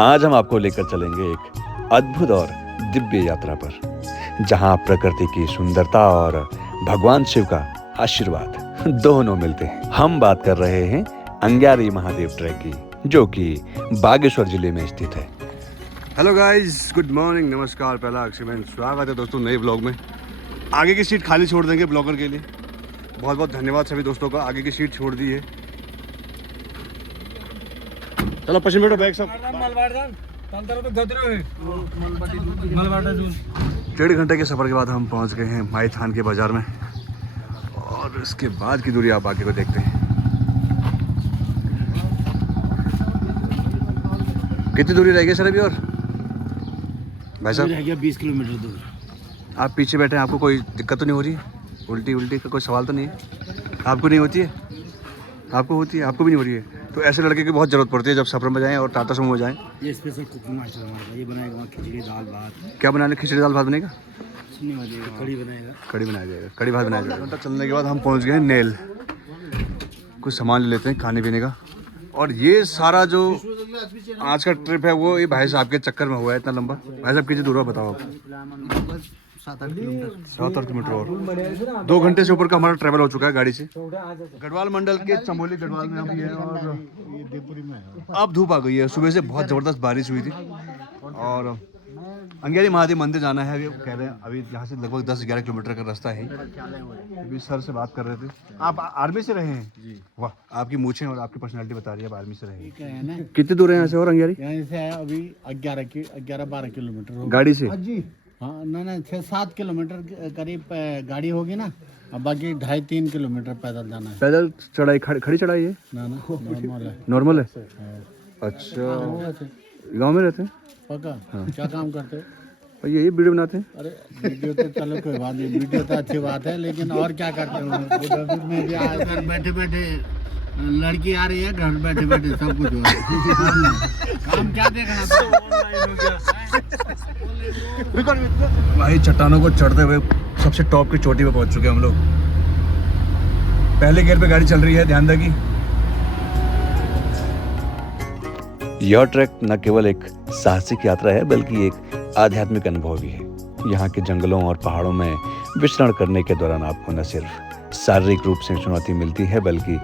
आज हम आपको लेकर चलेंगे एक अद्भुत और दिव्य यात्रा पर, जहां प्रकृति की सुंदरता और भगवान शिव का आशीर्वाद दोनों मिलते हैं। हम बात कर रहे हैं अंग्यारी महादेव ट्रैक की, जो कि बागेश्वर जिले में स्थित है। हेलो गाइस, गुड मॉर्निंग, नमस्कार। पहला अक्षय, स्वागत है दोस्तों नए ब्लॉग में। आगे की सीट खाली छोड़ देंगे ब्लॉगर के लिए। बहुत बहुत धन्यवाद सभी दोस्तों का, आगे की सीट छोड़ दी है। चलो पश्चिम बैठो बैग सब। 1.5 घंटे के सफ़र के बाद हम पहुंच गए हैं माई थान के बाज़ार में, और इसके बाद की दूरी आप आगे को देखते हैं। कितनी दूरी रह गई सर अभी? और भाई साहब रह गया 20 किलोमीटर दूर। आप पीछे बैठे हैं, आपको कोई दिक्कत तो नहीं हो रही है? उल्टी का कोई सवाल तो नहीं है? आपको नहीं होती है? आपको होती है, आपको भी नहीं हो रही है? तो ऐसे लड़के की बहुत ज़रूरत पड़ती है जब सफ़र में जाएं और टाटा सुमो में जाएं। ये स्पेशल कुकिंग मास्टर हमारा, ये बनाएगा वहाँ खिचड़ी दाल भात। क्या बनाने? खिचड़ी दाल भात बनेगा, कड़ी बनाएगा, कड़ी बनाया जाएगा, कड़ी भात बनाया जाएगा। घंटा चलने के बाद हम पहुंच गए हैं नेल। कुछ सामान ले लेते हैं खाने पीने का। और ये सारा जो आज का ट्रिप है वो ये भाई साहब के चक्कर में हुआ है इतना लंबा। भाई साहब कितनी दूर है बताओ आप? 7-8 किलोमीटर। और 2 घंटे से ऊपर का हमारा ट्रैवल हो चुका है गाड़ी से। गढ़वाल मंडल के चमोली गढ़वाल में अभी है, और अब धूप आ गई है। सुबह से बहुत ज़बरदस्त बारिश हुई थी। और अंग्यारी महादेव मंदिर जाना है, अभी कह रहे हैं। अभी यहाँ से लगभग 10-11 किलोमीटर का रास्ता है। अभी सर से बात कर रहे थे। आप आर्मी से रहे हैं जी? वाह, आपकी मूछें और आपकी पर्सनालिटी बता रही है आप आर्मी से रहे हैं। कितनी दूर है यहाँ से? और अंग्यारी यहाँ से है अभी 11-12 किलोमीटर गाड़ी से? हाँ ना 6-7 किलोमीटर करीब गाड़ी होगी ना, अब बाकी 2.5-3 किलोमीटर पैदल जाना है। पैदल चढ़ाई? खड़ी चढ़ाई है? ना नॉर्मल है। नॉर्मल है? अच्छा, गांव में रहते हैं? पक्का। क्या काम करते हो? और ये वीडियो बनाते हैं? अरे वीडियो तो चलो कोई बात नहीं, वीडियो तो अच्छी बात है, लेकिन और क्या करते हो? में भी घर बैठे बैठे लड़की आ रही है, घर बैठे बैठे सब कुछ हो रहा है। काम क्या देखना? भाई चट्टानों को चढ़ते हुए सबसे टॉप की चोटी पे पहुंच चुके हैं हम लोग। पहले गियर पे गाड़ी चल रही है, ध्यान देगी। यह ट्रैक न केवल एक साहसिक यात्रा है, बल्कि एक आध्यात्मिक अनुभव भी है। यहाँ के जंगलों और पहाड़ों में विचरण करने के दौरान आपको न सिर्फ शारीरिक रूप से चुनौती मिलती है, बल्कि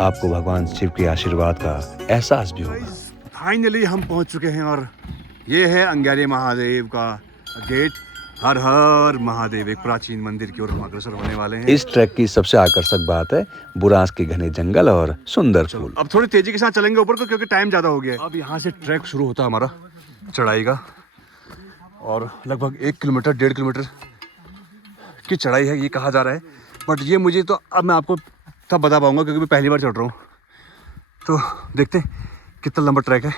आपको भगवान शिव के आशीर्वाद का एहसास भी होगा। फाइनली हम पहुंच चुके हैं, और ये है अंग्यारी महादेव का गेट। हर हर महादेव, एक प्राचीन मंदिर की ओर हम अग्रसर होने वाले हैं। इस ट्रैक की सबसे आकर्षक बात है बुरांस के घने जंगल और सुंदर फूल। अब थोड़ी तेजी के साथ चलेंगे ऊपर को, क्योंकि टाइम ज़्यादा हो गया है। अब यहाँ से ट्रैक शुरू होता है हमारा चढ़ाई का, और लगभग 1 किलोमीटर 1.5 किलोमीटर की चढ़ाई है ये कहा जा रहा है। बट ये मुझे तो अब मैं आपको तब बता पाऊँगा, क्योंकि मैं पहली बार चढ़ रहा हूँ। तो देखते हैं कितना लंबा ट्रैक है।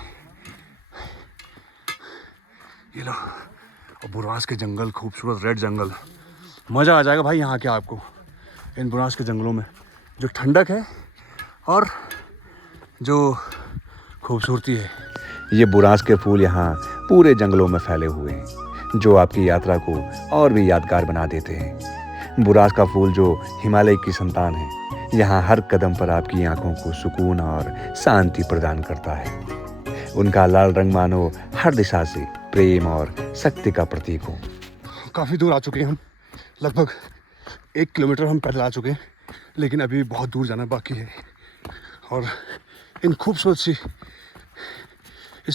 ये लो, और बुरांस के जंगल, खूबसूरत रेड जंगल। मज़ा आ जाएगा भाई यहाँ के आपको, इन बुरांस के जंगलों में। जो ठंडक है और जो खूबसूरती है। ये बुरांस के फूल यहाँ पूरे जंगलों में फैले हुए हैं, जो आपकी यात्रा को और भी यादगार बना देते हैं। बुरांस का फूल जो हिमालय की संतान है, यहाँ हर कदम पर आपकी आंखों को सुकून और शांति प्रदान करता है। उनका लाल रंग मानो हर दिशा से प्रेम और शक्ति का प्रतीक हो। काफ़ी दूर आ चुके हैं हम, लगभग 1 किलोमीटर हम पैदल आ चुके हैं, लेकिन अभी बहुत दूर जाना बाकी है। और इस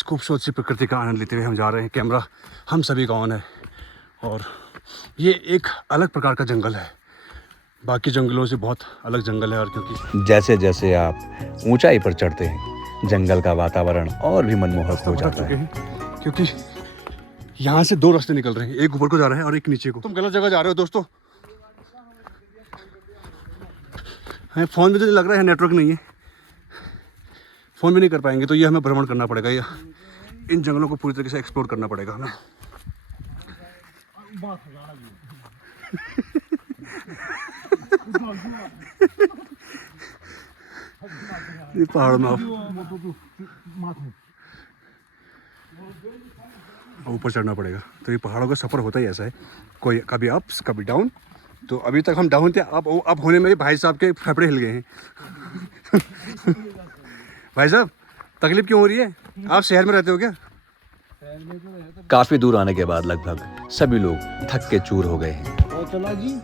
खूबसूरत सी प्रकृति का आनंद लेते हुए हम जा रहे हैं। कैमरा हम सभी का ऑन है, और ये एक अलग प्रकार का जंगल है, बाकी जंगलों से बहुत अलग जंगल है। और क्योंकि जैसे जैसे आप ऊंचाई पर चढ़ते हैं, जंगल का वातावरण और भी मनमोहक हो जाता है। क्योंकि यहाँ से 2 रास्ते निकल रहे हैं, एक ऊपर को जा रहा है और एक नीचे को। तुम गलत जगह जा रहे हो दोस्तों। फ़ोन में तो लग रहा है नेटवर्क नहीं है, फ़ोन भी नहीं कर पाएंगे। तो ये हमें भ्रमण करना पड़ेगा, या इन जंगलों को पूरी तरीके से एक्सप्लोर करना पड़ेगा हमें। ये पहाड़ में ऊपर चढ़ना पड़ेगा। तो ये पहाड़ों का सफ़र होता ही ऐसा है, कोई कभी अप्स कभी डाउन। तो अभी तक हम डाउन थे, अब होने में भाई साहब के फेफड़े हिल गए हैं। भाई साहब तकलीफ क्यों हो रही है? आप शहर में रहते हो क्या? काफी दूर आने के बाद लगभग सभी लोग थक के चूर हो गए हैं। और चला जी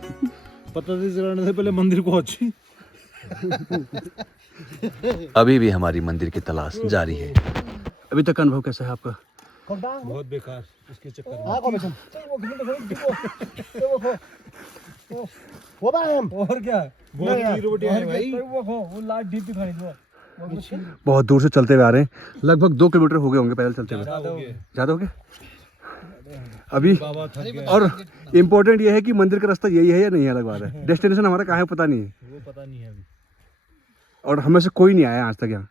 पता नहीं चलाने से पहले मंदिर पहुंची। अभी भी हमारी मंदिर की तलाश जारी है। अभी तक का अनुभव कैसा है आपका? बहुत बेकार इसके चक्कर में। और क्या बहुत गिरोटे हैं भाई। बहुत दूर से चलते हुए आ रहे हैं, लगभग 2 किलोमीटर हो गए होंगे पैदल चलते हुए। ज़्यादा हो गए अभी। बाबा थक गए। और इम्पोर्टेंट ये है कि मंदिर का रास्ता यही है या नहीं है, लगवा रहा है। डेस्टिनेशन हमारा कहाँ है पता नहीं है, वो पता नहीं है अभी। और हमें से कोई नहीं आया आज तक यहाँ।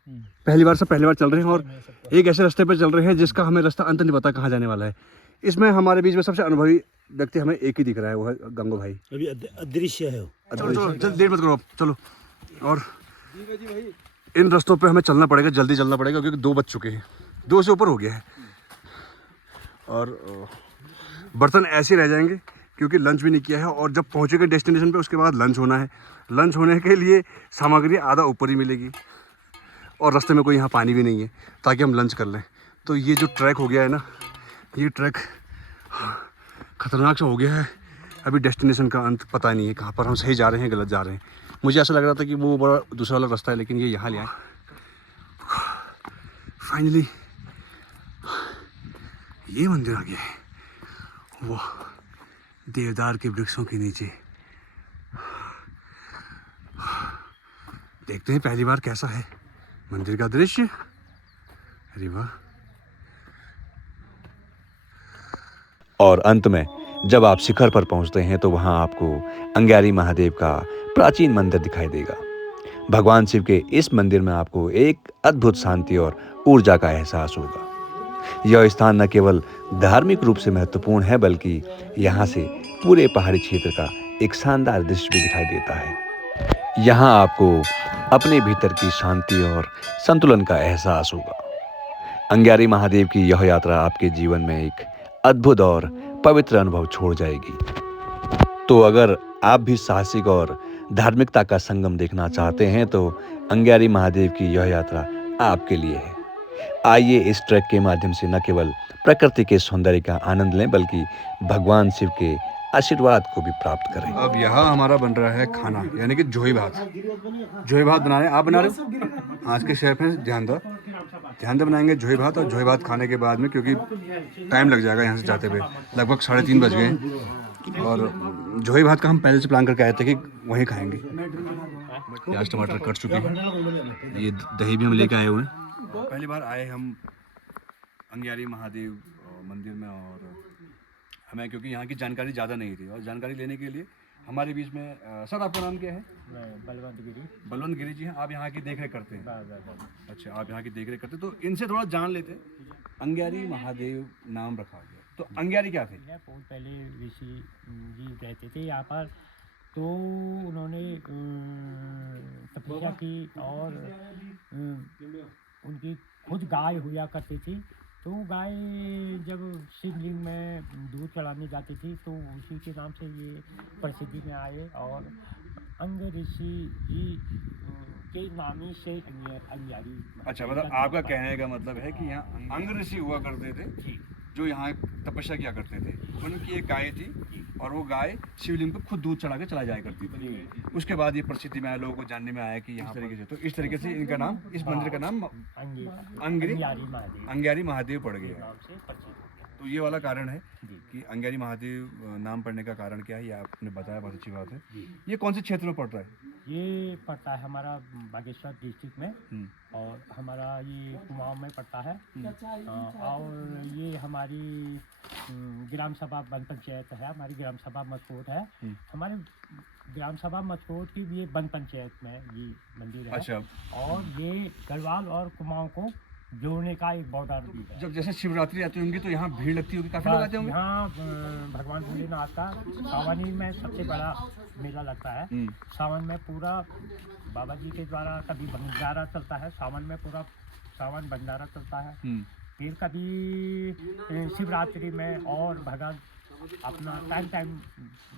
पहली बार चल रहे हैं और एक ऐसे रास्ते पर चल रहे हैं जिसका हमें रास्ता अंत नहीं पता कहाँ जाने वाला है। इसमें हमारे बीच में सबसे अनुभवी व्यक्ति हमें एक ही दिख रहा है, वो है गंगो भाई। अभी अदृश्य है। चलो चलो जल्दी देर मत करो आप, चलो। और इन रास्तों पे हमें चलना पड़ेगा, जल्दी चलना पड़ेगा क्योंकि 2 बज चुके हैं, 2 से ऊपर हो गया है। और बर्तन ऐसे रह जाएंगे क्योंकि लंच भी नहीं किया है, और जब पहुँचेंगे डेस्टिनेशन पे उसके बाद लंच होना है। लंच होने के लिए सामग्री आधा ऊपर ही मिलेगी, और रास्ते में कोई यहाँ पानी भी नहीं है ताकि हम लंच कर लें। तो ये जो ट्रैक हो गया है ना, ये ट्रैक खतरनाक सा हो गया है। अभी डेस्टिनेशन का अंत पता नहीं है कहाँ पर हम सही जा रहे हैं गलत जा रहे हैं। मुझे ऐसा लग रहा था कि वो बड़ा दूसरा वाला रास्ता है, लेकिन ये यहाँ ले आए फाइनली। ये मंदिर आ गया है, वो देवदार के वृक्षों के नीचे। देखते हैं पहली बार कैसा है मंदिर का दृश्य। अरे वाह। और अंत में जब आप शिखर पर पहुंचते हैं तो वहां आपको अंगारी महादेव का प्राचीन मंदिर दिखाई देगा। भगवान शिव के इस मंदिर में आपको एक अद्भुत शांति और ऊर्जा का एहसास होगा। यह स्थान न केवल धार्मिक रूप से महत्वपूर्ण है बल्कि यहाँ से पूरे पहाड़ी क्षेत्र का एक शानदार दृश्य भी दिखाई देता है। यहाँ आपको अपने भीतर की शांति और संतुलन का एहसास होगा। अंगारी महादेव की यह यात्रा आपके जीवन में एक अद्भुत और पवित्र अनुभव छोड़ जाएगी। तो अगर आप भी साहसिक और धार्मिकता का संगम देखना चाहते हैं तो अंगारी महादेव की यह यात्रा आपके लिए है। आइए इस ट्रैक के माध्यम से न केवल प्रकृति के सौंदर्य का आनंद लें बल्कि भगवान शिव के आशीर्वाद को भी प्राप्त करें। अब यहाँ हमारा बन रहा है खाना, यानी कि जोही भात। जोही भात बना रहे हैं, आप बना रहे हो? आज के शेफ हैं ध्यान दो बनाएंगे जोही भात। और जोही भात खाने के बाद में, क्योंकि टाइम लग जाएगा यहाँ से जाते हुए, लगभग 3:30 बज गए हैं। और जोही भात का हम पहले से प्लान करके आए थे कि वहीं खाएंगे। प्याज टमाटर कट चुके हैं, ये दही भी हम लेके आए हुए हैं। पहली बार आए हम अंगारी महादेव मंदिर में, और हमें क्योंकि यहाँ की जानकारी ज़्यादा नहीं थी, और जानकारी लेने के लिए हमारे बीच में सर आपका नाम क्या है? बलवंत गिरी जी हैं। आप यहाँ की देख रेख करते हैं? अच्छा, आप यहाँ की देख रेख करते हैं, तो इनसे थोड़ा जान लेते हैं। अंगारी महादेव नाम रखा गया, तो अंगारी क्या थे? बहुत पहले ऋषि जी रहते थे यहाँ पर, तो उन्होंने तपस्या की और उनकी खुद गाय हुआ करती थी। तो गाय जब शिवलिंग में दूध चढ़ाने जाती थी तो उसी के नाम से ये प्रसिद्धि में आए, और अंग ऋषि जी के नामी से अंगारी। अच्छा, मतलब आपका कहने का मतलब है कि यहाँ अंग ऋषि हुआ करते थे जो यहाँ तपस्या किया करते थे। उनकी एक गाय थी और वो गाय शिवलिंग पर खुद दूध चढ़ा के चला जाया करती थी। उसके बाद ये प्रसिद्धि में आया, लोगों को जानने में आया कि यहाँ तरीके से, तो इस तरीके से इनका नाम, इस मंदिर का नाम अंगारी महादेव पड़ गया। तो ये वाला कारण है कि अंगारी महादेव नाम पड़ने का कारण क्या है, ये आपने बताया, बहुत अच्छी बात है। ये कौन से क्षेत्र में पड़ रहा है? ये पड़ता है हमारा बागेश्वर डिस्ट्रिक्ट में, और हमारा ये कुमाऊं में पड़ता है। और ये हमारी ग्राम सभा वन पंचायत है, हमारी ग्राम सभा मचकोट है। हमारे ग्राम सभा मचकोट की ये वन पंचायत में ये मंदिर है। अच्छा। और ये गढ़वाल और कुमाऊं को जोड़ने का एक बॉर्डर भी है। जब जैसे शिवरात्रि आती होंगी तो यहाँ भीड़ लगती होगी, काफी लोग आते होंगे। यहाँ भगवान भोलेनाथ का सावनी में सबसे बड़ा मेला लगता है। सावन में पूरा बाबा जी के द्वारा कभी भंडारा चलता है, सावन में पूरा सावन भंडारा चलता है। फिर कभी शिवरात्रि में, और भगवान अपना टाइम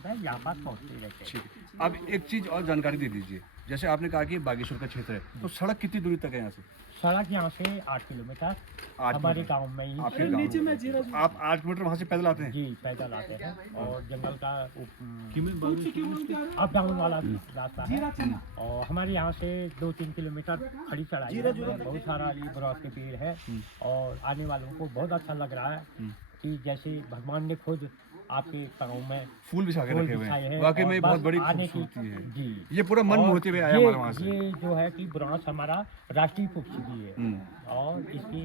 में यहाँ पर पहुँचते रहते हैं। अब एक चीज़ और जानकारी दे दीजिए, जैसे आपने कहा कि बागेश्वर का क्षेत्र है, तो सड़क कितनी दूरी तक है यहाँ से? सड़क यहाँ से 8 किलोमीटर 8 हमारे गांव में ही आपके गाँव में। आप 8 किलोमीटर वहाँ से पैदल आते हैं? जी पैदल आते हैं और जंगल का अप डाउन वाला रास्ता है। और हमारे यहाँ से 2-3 किलोमीटर खड़ी चढ़ाई है, बहुत सारा ये बुरास के पेड़ है और आने वालों को बहुत अच्छा लग रहा है कि जैसे भगवान ने खुद आपके गाँव में फूल बिछा के फूल रखे हुए बिछाए हैं, हैं वाकई और में बस बहुत बड़ी आने की- खूबसूरती है। जी ये पूरा मन और मोहते हुए आया ये- हमारे वहाँ से। ये जो है कि बुरांस हमारा राष्ट्रीय खूबसूरती है और इसकी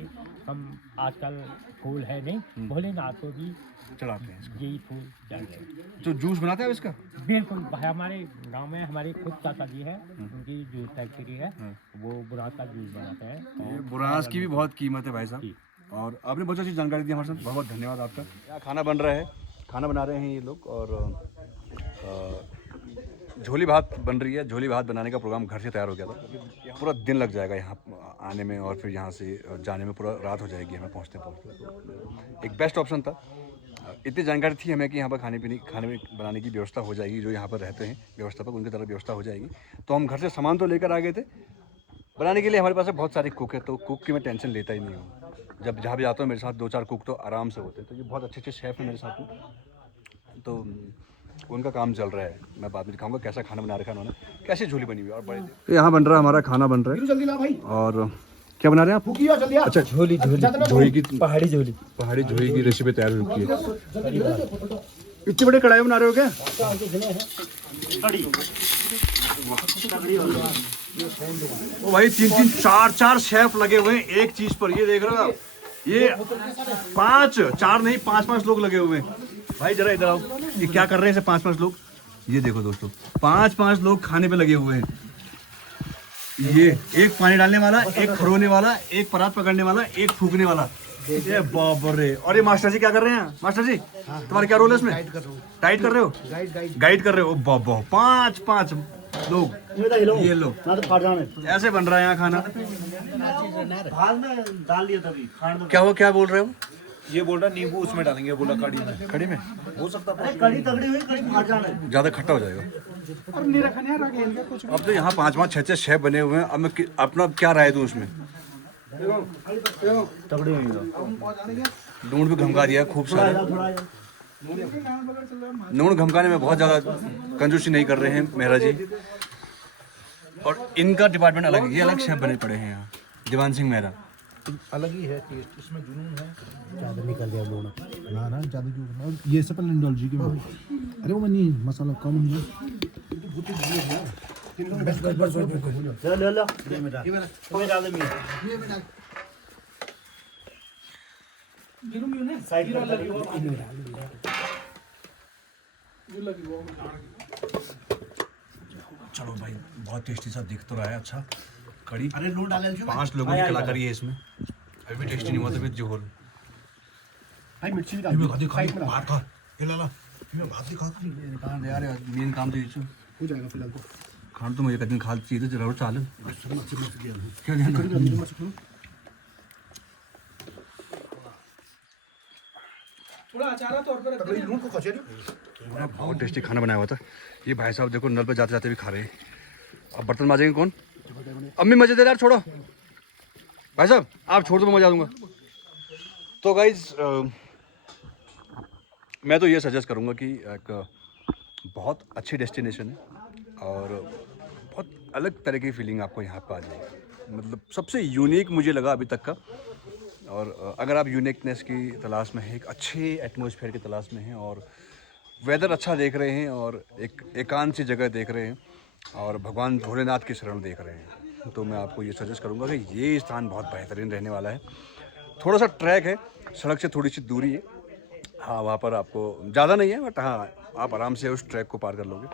हम आजकल फूल है नहीं भोलेनाथ को भी चढ़ाते हैं इसको। यही फूल चढ़ रहे हैं। जो जूस बनाते हैं इसका? बिल्कुल हमारे गांव में हमारे खुद चाचा जी है, उनकी जूस फैक्ट्री है, वो बुरांस का जूस बनाते हैं। ये बुरांस की भी बहुत कीमत है भाई साहब, और आपने बहुत अच्छी जानकारी दी हमारे साथ, बहुत बहुत धन्यवाद आपका। यहाँ खाना बन रहा है, खाना बना रहे हैं ये लोग, और झोली भात बन रही है। झोली भात बनाने का प्रोग्राम घर से तैयार हो गया था। पूरा दिन लग जाएगा यहाँ आने में और फिर यहाँ से जाने में पूरा रात हो जाएगी हमें पहुँचते पहुँचते। एक बेस्ट ऑप्शन था। इतनी जानकारी थी हमें कि यहाँ पर खाने बनाने की व्यवस्था हो जाएगी। जो यहाँ पर रहते हैं व्यवस्थापक, उनकी तरफ व्यवस्था हो जाएगी। तो हम घर से सामान तो लेकर आ गए थे बनाने के लिए। हमारे पास बहुत सारे कुक है, तो कुक की मैं टेंशन लेता ही नहीं हूँ। जब जहाँ भी जाता हूँ मेरे साथ 2-4 कुक तो आराम से होते हैं। तो ये बहुत अच्छे शेफ़ हैं मेरे साथ में, तो उनका काम चल रहा है। मैं बाद में दिखाऊंगा कैसा खाना बना रखा है उन्होंने, कैसी झोली बनी हुई है। और बड़े यहाँ बन रहा है हमारा खाना बन रहा है। और क्या बना रहे हैं आप? अच्छा, झोली की पहाड़ी झोली की रेसिपी तैयार हो चुकी है। इतने बड़े कढ़ाई बना रहे हो क्या? ओ भाई 3-3, 4-4 शेफ लगे हुए हैं एक चीज पर। ये देख रहे हो आप, ये 5 लोग लगे हुए हैं। भाई जरा इधर आओ, ये क्या कर रहे हैं 5 लोग? ये देखो दोस्तों, 5 लोग खाने पे लगे हुए हैं। ये एक पानी डालने वाला, एक खरोने वाला, एक परात पकड़ने वाला, एक फूकने वाला। ये बाप रे। और ये मास्टर जी क्या कर रहे हैं? मास्टर जी तुम्हारा क्या रोल है इसमें? टाइट कर रहे हो? गाइड कर रहे हो? बाप 5 लोग। ये लो, ऐसे बन रहा है यहाँ खाना। क्या हुआ, क्या बोल रहे हो? ये बोल रहा नींबू उसमें डालेंगे, बोला कड़ी में हो सकता है ज्यादा खट्टा हो जाएगा। अब तो यहाँ 5 6 शेफ बने हुए हैं। अब मैं अपना क्या राय दूँ उसमें? नून भी घमका दिया खूब सारा। नून घमकाने में बहुत ज़्यादा कंजूसी नहीं कर रहे हैं मेहरा जी। और इनका डिपार्टमेंट अलग है, ये अलग शेफ बने पड़े हैं यहाँ। दीवान सिंह मेहरा अलग ही है टेस्ट, इसमें जुनून है। ज़्यादा नहीं कर दिया लोना ना ज़्यादा क्यों? और ये सब इंडल्जी के अरे वो नहीं मसाला कम है। बस चलो भाई, बहुत टेस्टी सा दिख तो रहा है। अच्छा कड़ी, अरे 5 लोगों की कलाकारी है इसमें। अभी भी टेस्टी नहीं हुआ तो फिर जोर भाई। मिर्ची भात खा, ये ला भात दिखा यार। मेन काम तो ये हो जाएगा फिलहाल। तो खाना तो मुझे कभी खा चाहिए तो जरूर चालू क्या ध्यान। बहुत टेस्टी खाना बनाया हुआ था। ये भाई साहब देखो नल पे जाते जाते भी खा रहे हैं। अब बर्तन माजेंगे कौन? अम्मी मजेदार यार, छोड़ो भाई साहब, आप छोड़ दो मैं मजा दूंगा। तो गाइज मैं तो ये सजेस्ट करूँगा कि एक बहुत अच्छी डेस्टिनेशन है और बहुत अलग तरह की फीलिंग आपको यहाँ पर आ जाएगी। मतलब सबसे यूनिक मुझे लगा अभी तक का। और अगर आप यूनिकनेस की तलाश में हैं, एक अच्छे एटमॉस्फेयर की तलाश में हैं और वेदर अच्छा देख रहे हैं और एक एकांत सी जगह देख रहे हैं और भगवान भोलेनाथ की शरण देख रहे हैं, तो मैं आपको ये सजेस्ट करूँगा कि ये स्थान बहुत बेहतरीन रहने वाला है। थोड़ा सा ट्रैक है, सड़क से थोड़ी सी दूरी है। हाँ, वहाँ पर आपको ज़्यादा नहीं है, बट हाँ आप आराम से उस ट्रैक को पार कर लोगे।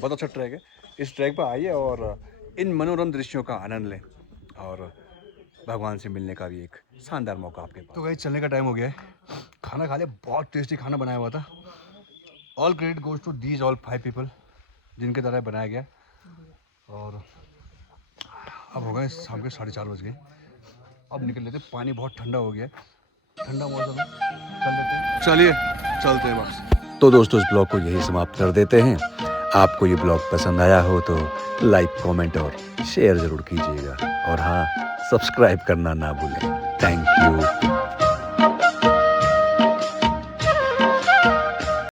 बहुत अच्छा ट्रैक है। इस ट्रैक पर आइए और इन मनोरम दृश्यों का आनंद लें और भगवान से मिलने का भी एक शानदार मौका आपके पास। तो गाइस चलने का टाइम हो गया है। खाना खा लिया, बहुत टेस्टी खाना बनाया हुआ था। All credit goes to these all 5 people जिनके द्वारा बनाया गया। और अब हो गए शाम के 4:30 बज गए। अब निकल लेते, पानी बहुत ठंडा हो गया, ठंडा मौसम है, चल लेते। चलिए चलते हैं बस। तो दोस्तों इस ब्लॉग को यही समाप्त कर देते हैं। आपको ये ब्लॉग पसंद आया हो तो लाइक, कमेंट और शेयर ज़रूर कीजिएगा। और हाँ, सब्सक्राइब करना ना भूलें। Thank you.